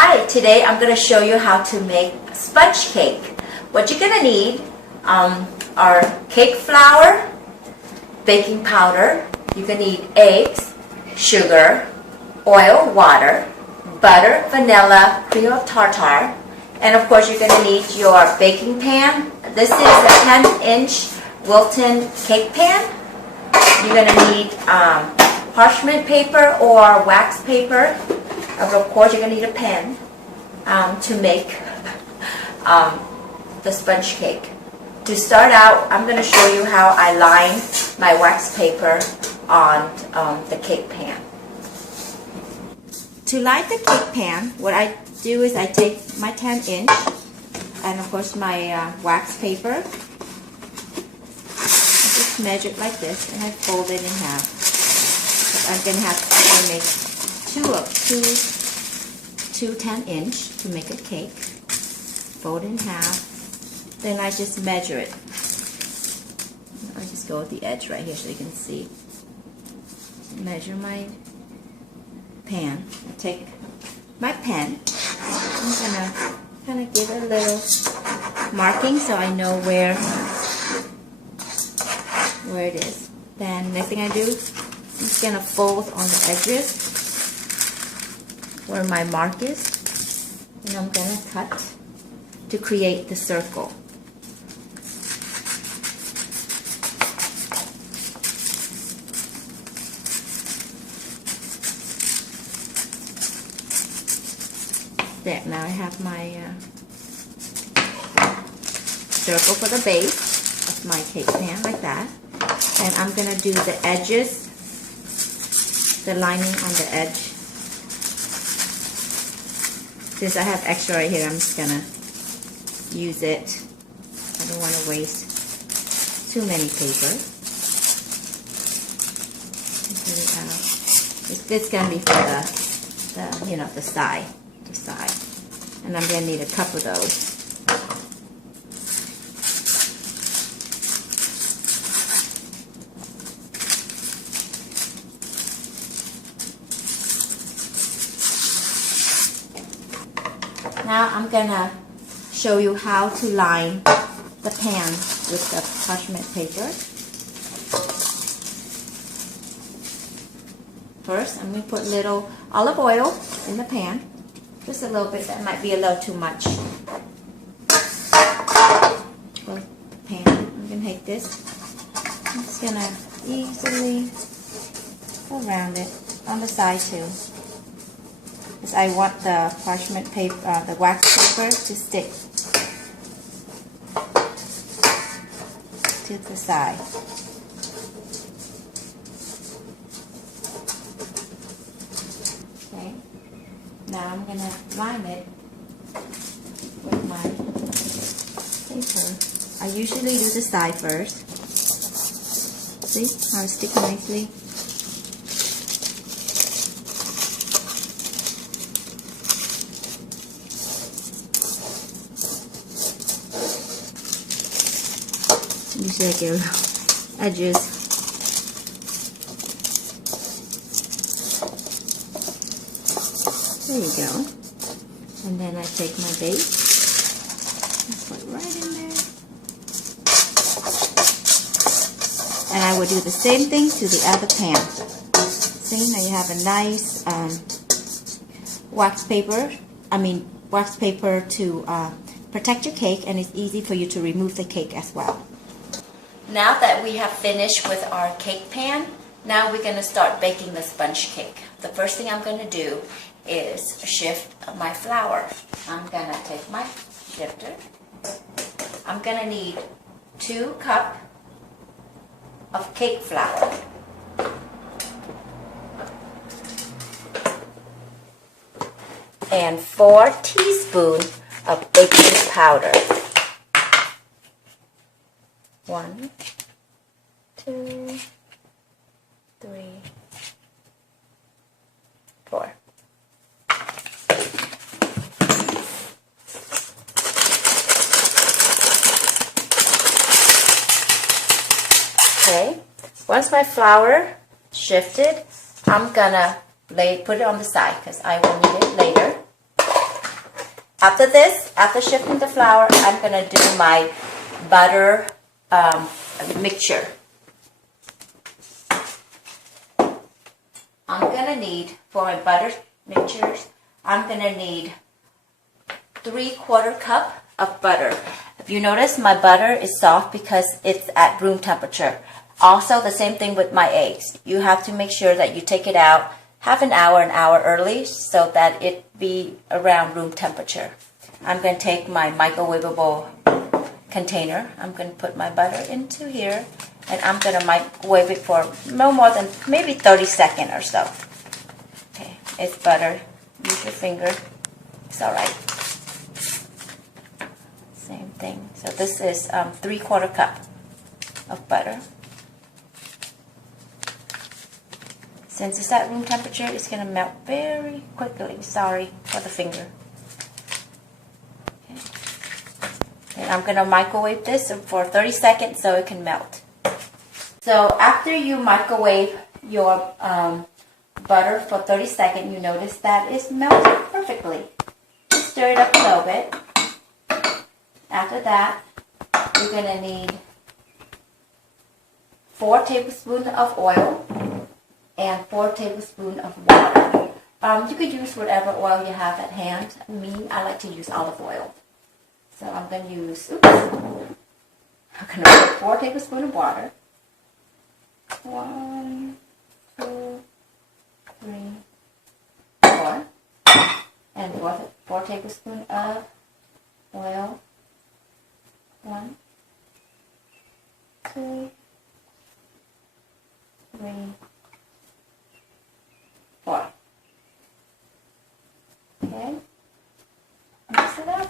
Hi, today I'm going to show you how to make sponge cake. What you're going to need are cake flour, baking powder, you're going to need eggs, sugar, oil, water, butter, vanilla, cream of tartar, and of course you're going to need your baking pan. This is a 10-inch Wilton cake pan. You're going to need parchment paper or wax paper. Of course, you're going to need a pen to make the sponge cake. To start out, I'm going to show you how I line my wax paper on the cake pan. To line the cake pan, what I do is I take my 10-inch and of course my wax paper. I just measure it like this and I fold it in half. I'm going to have to make two 10-inch to make a cake. Fold in half. Then I just measure it. I just go with the edge right here so you can see. Measure my pan. I take my pen. I'm gonna kind of give it a little marking so I know where it is. Then next thing I do, I'm just gonna fold on the edges where my mark is, and I'm going to cut to create the circle. There, now I have my circle for the base of my cake pan like that, and I'm going to do the edges, the lining on the edge. Since I have extra right here, I'm just gonna use it. I don't want to waste too many paper. Get it out. It's gonna be for the side, and I'm gonna need a couple of those. Now I'm going to show you how to line the pan with the parchment paper. First, I'm going to put a little olive oil in the pan. Just a little bit, that might be a little too much. For the pan, I'm going to take this. I'm just going to easily go around it on the side too. Because I want the parchment paper, the wax paper to stick to the side. Okay, now I'm going to line it with my paper. I usually do the side first. See how it's sticking nicely? Usually I give edges. There you go. And then I take my base and put it right in there. And I would do the same thing to the other pan. See, now you have a nice wax paper to protect your cake, and it's easy for you to remove the cake as well. Now that we have finished with our cake pan, now we're going to start baking the sponge cake. The first thing I'm going to do is shift my flour. I'm going to take my shifter. I'm going to need 2 cups of cake flour. And 4 teaspoons of baking powder. 1, 2, 3, 4. Okay, once my flour shifted, I'm gonna put it on the side because I will need it later. After this, after shifting the flour, I'm going to do my butter mixture. I'm going to need, for my butter mixtures, I'm going to need 3/4 cup of butter. If you notice, my butter is soft because it's at room temperature. Also, the same thing with my eggs. You have to make sure that you take it out half an hour early so that it be around room temperature. I'm going to take my microwavable container. I'm going to put my butter into here, and I'm going to microwave it for no more than maybe 30 seconds or so. Okay, it's butter. Use your finger. It's all right. Same thing. So this is 3/4 cup of butter. Since it's at room temperature, it's going to melt very quickly. Sorry for the finger. Okay. And I'm going to microwave this for 30 seconds so it can melt. So after you microwave your butter for 30 seconds, you notice that it's melted perfectly. Just stir it up a little bit. After that, you're going to need 4 tablespoons of oil and 4 tablespoons of water. You could use whatever oil you have at hand. Me, I like to use olive oil. So I'm going to use, I'm going to put 4 tablespoons of water. 1, 2, 3, 4. And 4 tablespoons of oil. 1, 2, 3, 4. Okay, mix it up.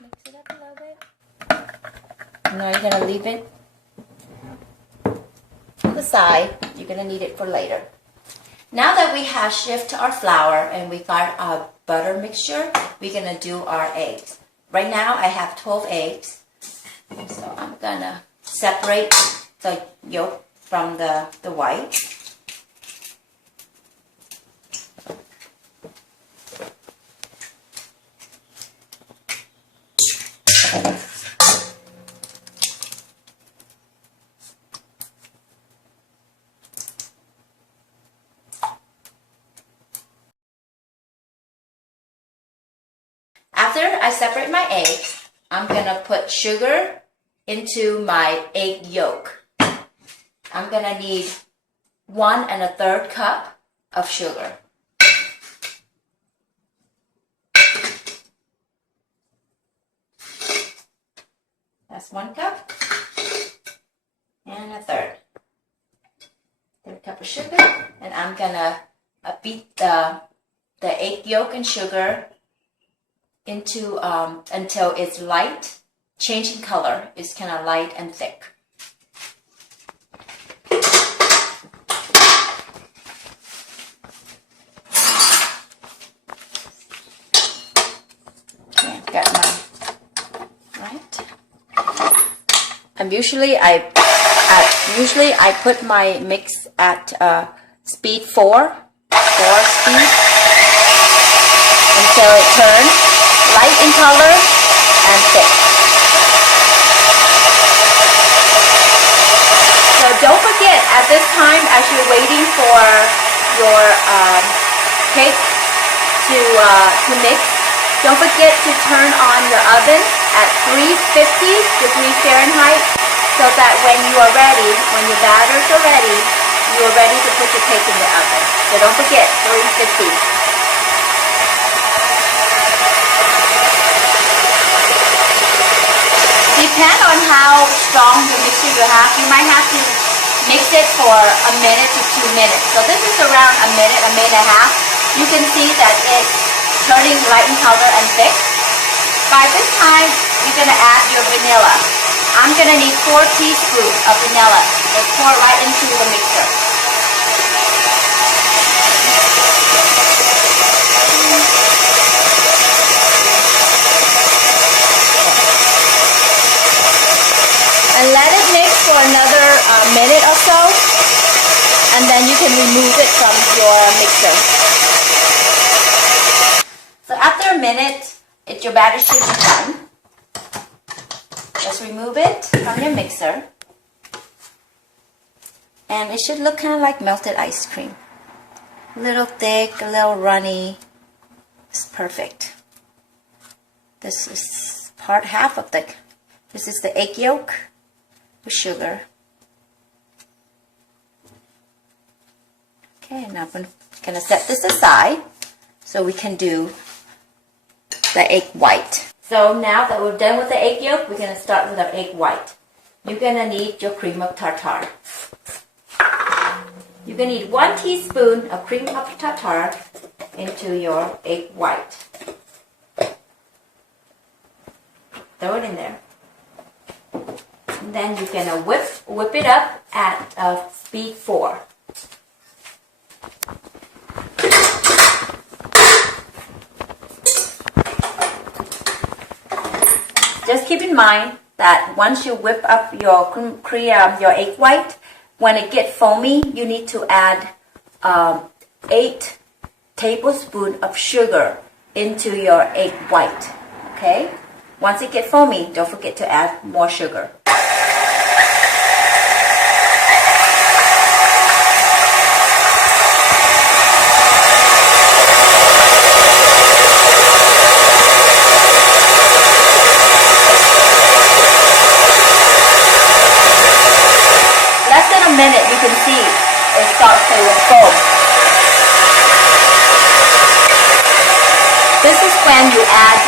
Mix it up a little bit. Now you're going to leave it to the side. You're going to need it for later. Now that we have shifted our flour and we got our butter mixture, we're going to do our eggs. Right now I have 12 eggs. So I'm going to separate the yolk from the white. After I separate my eggs, I'm going to put sugar into my egg yolk. I'm going to need 1 1/3 cup of sugar. That's 1 cup and 1/3. 1/3 cup of sugar, and I'm going to beat the egg yolk and sugar into until it's light, changing color. It's kind of light and thick. Okay, got my right. And usually I put my mix at speed 4 speed until it turns light in color and thick. So don't forget, at this time, as you're waiting for your cake to mix, don't forget to turn on your oven at 350 degrees Fahrenheit so that when you are ready, when your batters are ready, you are ready to put your cake in the oven. So don't forget, 350. Depend on how strong the mixture you have. You might have to mix it for a minute to 2 minutes. So this is around a minute and a half. You can see that it's turning light in color and thick. By this time, you're going to add your vanilla. I'm going to need 4 teaspoons of vanilla. Let's pour right into the mixer. And let it mix for another minute or so, and then you can remove it from your mixer. minute, your batter should be done. Just remove it from your mixer. And it should look kind of like melted ice cream. A little thick, a little runny. It's perfect. This is half of this is the egg yolk with sugar. Okay, now I'm going to set this aside so we can do the egg white. So now that we're done with the egg yolk, we're going to start with our egg white. You're going to need your cream of tartar. You're going to need 1 teaspoon of cream of tartar into your egg white. Throw it in there. And then you're going to whip it up at speed 4. Just keep in mind that once you whip up your egg white, when it gets foamy, you need to add 8 tablespoons of sugar into your egg white. Okay? Once it gets foamy, don't forget to add more sugar. Minute, you can see it starts to foam. This is when you add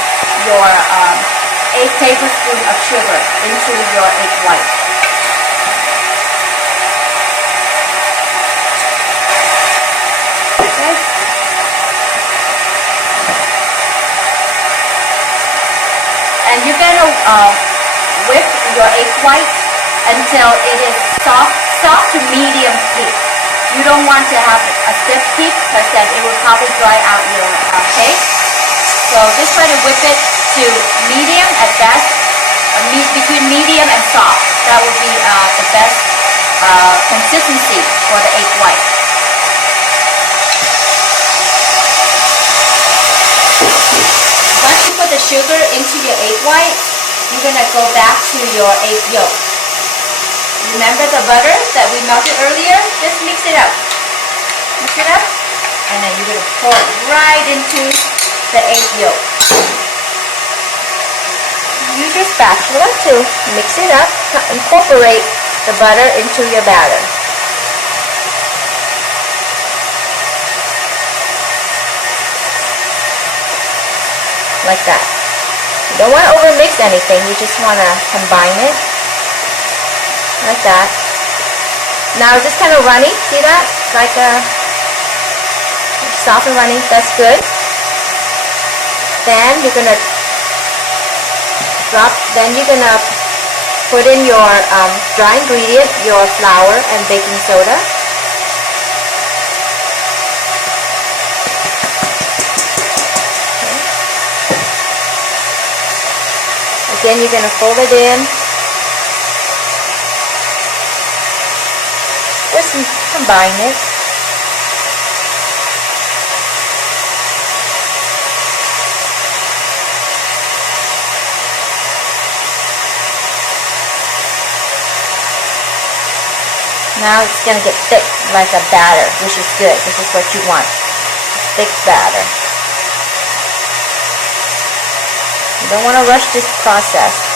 your 8 tablespoons of sugar into your egg white. Okay. And you're going to whip your egg white until it is soft to medium peak. You don't want to have a stiff peak because then it will probably dry out your cake. So just try to whip it to medium at best, between medium and soft. That would be the best consistency for the egg white. Once you put the sugar into your egg white, you're going to go back to your egg yolk. Remember the butter that we melted earlier? Just mix it up. Mix it up. And then you're going to pour it right into the egg yolk. Use your spatula to mix it up. Incorporate the butter into your batter. Like that. You don't want to overmix anything. You just want to combine it. Like that. Now it's just kind of runny. See that? Like soft and runny. That's good. Then you're gonna put in your dry ingredient, your flour and baking soda. Okay. Again, you're gonna fold it in. Just combine it. Now it's going to get thick like a batter, which is good. This is what you want. Thick batter. You don't want to rush this process.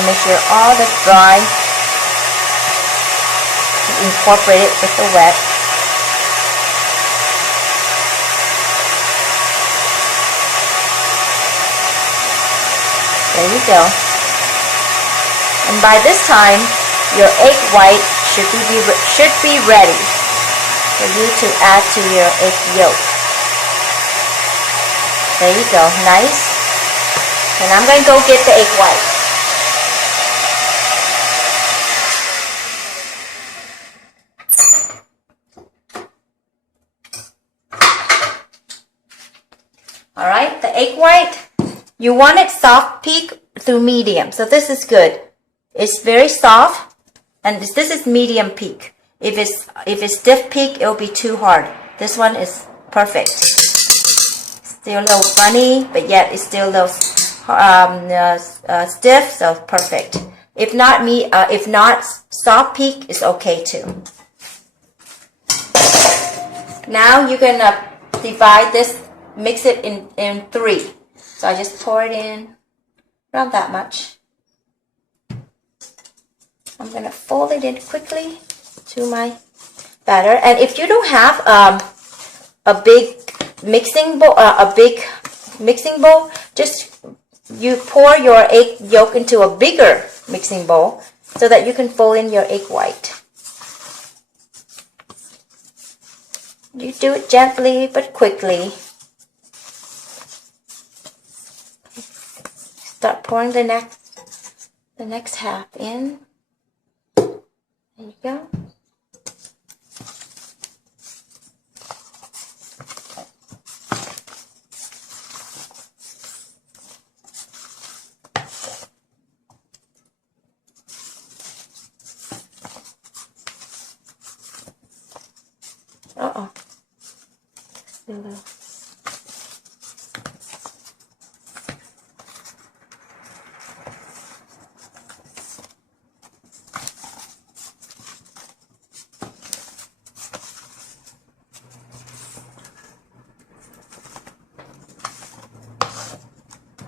Make sure all that's dry, incorporate it with the wet. There you go. And by this time, your egg white should be ready for you to add to your egg yolk. There you go, nice. And I'm going to go get the egg white. Alright, the egg white, you want it soft peak through medium. So this is good. It's very soft and this is medium peak. If it's stiff peak, it'll be too hard. This one is perfect. Still a little funny, but yet it's still a little stiff, so perfect. If not, soft peak is okay too. Now you're gonna divide this, mix it in 3. So I just pour it in around that much. I'm gonna fold it in quickly to my batter. And if you don't have a big mixing bowl, just you pour your egg yolk into a bigger mixing bowl so that you can fold in your egg white. You do it gently but quickly. Start pouring the next half in. There you go. Uh-oh.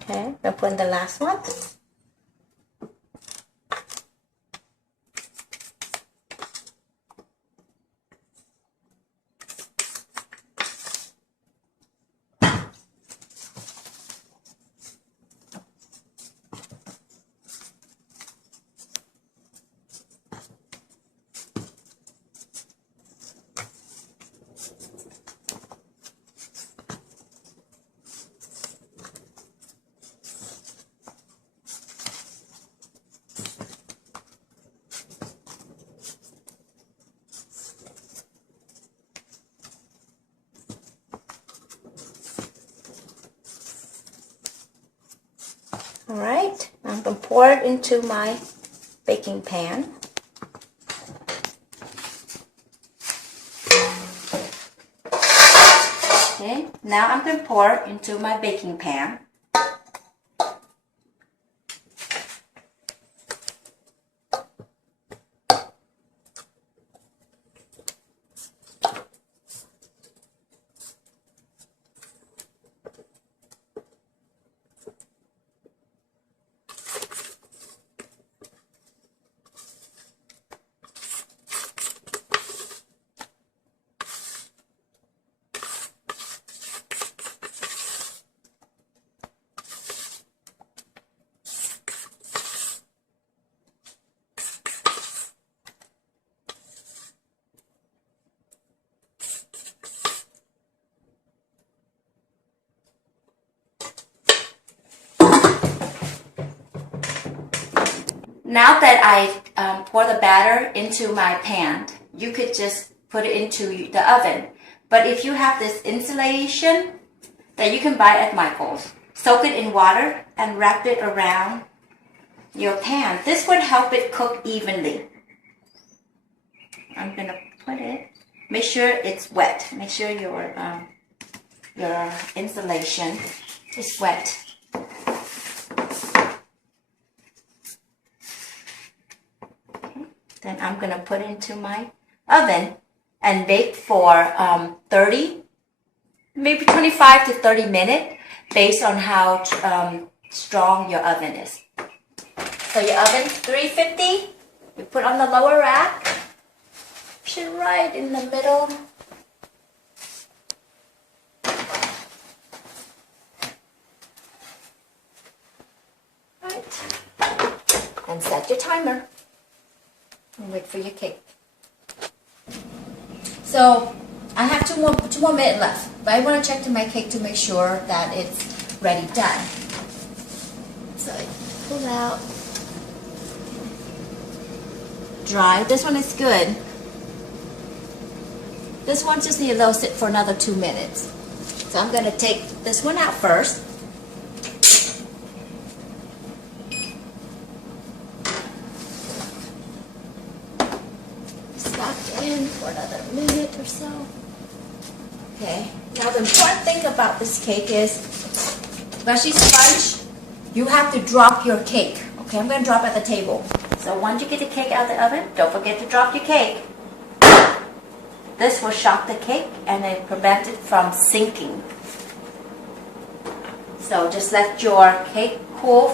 Okay, I'll put in the last one. Alright, I'm going to pour it into my baking pan. Okay, now I'm going to pour it into my baking pan. Now that I pour the batter into my pan, you could just put it into the oven. But if you have this insulation that you can buy at Michael's, soak it in water and wrap it around your pan. This would help it cook evenly. I'm gonna put it. Make sure it's wet. Make sure your insulation is wet. Then I'm going to put it into my oven and bake for 30, maybe 25 to 30 minutes based on how strong your oven is. So your oven's 350, you put on the lower rack, push it right in the middle. Right. And set your timer. And wait for your cake. So I have two more minutes left, but I want to check to my cake to make sure that it's ready done. So I pull out. Dry. This one is good. This one just needs to let it sit for another 2 minutes. So I'm going to take this one out first. Stuck in. or so. Okay, now the important thing about this cake is, especially sponge, you have to drop your cake. Okay, I'm going to drop at the table. So once you get the cake out of the oven, don't forget to drop your cake. This will shock the cake and it prevents it from sinking. So just let your cake cool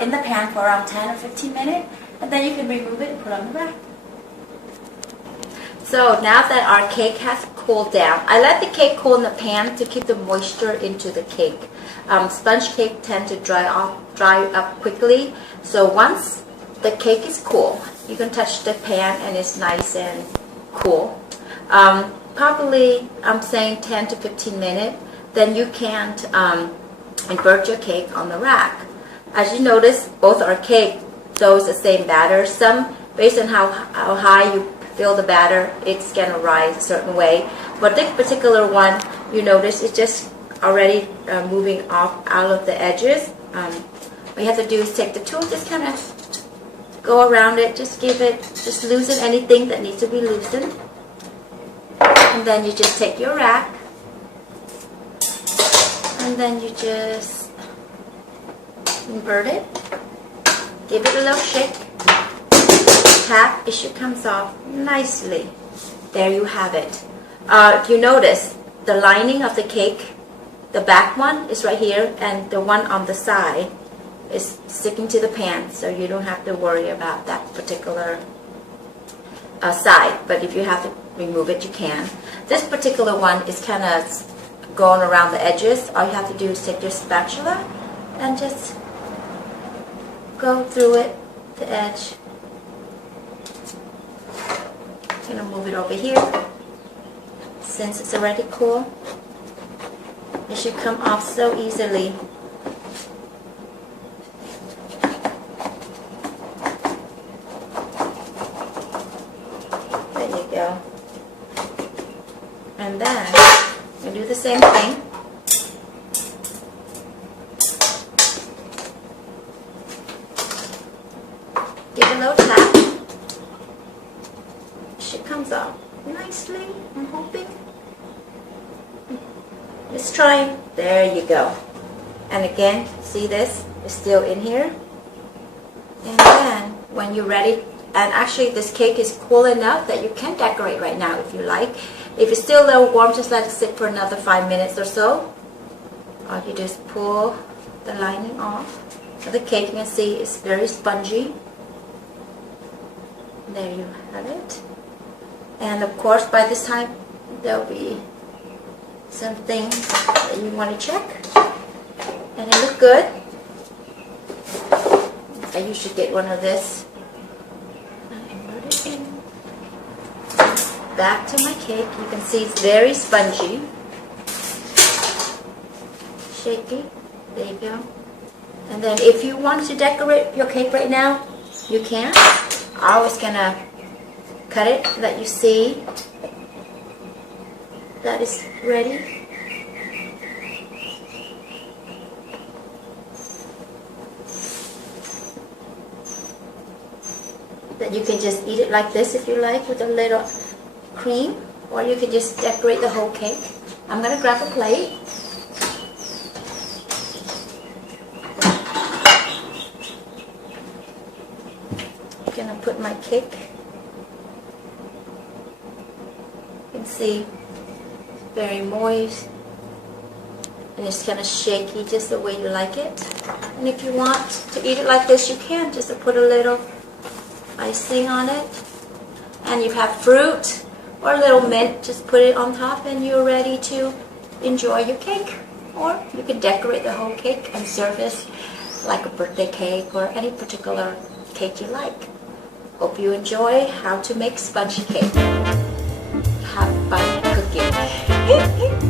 in the pan for around 10 or 15 minutes, and then you can remove it and put it on the rack. So now that our cake has cooled down, I let the cake cool in the pan to keep the moisture into the cake. Sponge cake tend to dry up quickly. So once the cake is cool, you can touch the pan and it's nice and cool. Probably I'm saying 10 to 15 minutes. Then you can invert your cake on the rack. As you notice, both our cake does the same batter. Some, based on how high you fill the batter, it's going to rise a certain way. But this particular one, you notice it's just already moving off out of the edges. What you have to do is take the tool, just kind of go around it, just loosen anything that needs to be loosened. And then you just take your rack, and then you just invert it, give it a little shake, tap, it should come off nicely. There you have it. If you notice, the lining of the cake, the back one is right here, and the one on the side is sticking to the pan, so you don't have to worry about that particular side. But if you have to remove it, you can. This particular one is kind of going around the edges. All you have to do is take your spatula and just go through it, the edge. I'm going to move it over here. Since it's already cool, it should come off so easily. There you go. And then you do the same thing. Give it a little tap. It comes out nicely, I'm hoping. Just try. There you go. And again, see this? It's still in here. And then when you're ready, and actually this cake is cool enough that you can decorate right now if you like. If it's still a little warm, just let it sit for another 5 minutes or so. Or you just pull the lining off. So the cake, you can see, is very spongy. There you have it. And of course, by this time, there'll be some things that you want to check. And it looks good. I usually get one of this. And put it in. Back to my cake. You can see it's very spongy. Shaky. There you go. And then if you want to decorate your cake right now, you can. I'm always gonna cut it so that you see that it's ready. That you can just eat it like this if you like, with a little cream, or you can just decorate the whole cake. I'm gonna grab a plate. I'm gonna put my cake. You can see, very moist, and it's kind of shaky, just the way you like it. And if you want to eat it like this, you can just put a little icing on it, and you have fruit or a little mint, just put it on top and you're ready to enjoy your cake. Or you can decorate the whole cake and serve it like a birthday cake or any particular cake you like. Hope you enjoy how to make sponge cake. Have fun cooking.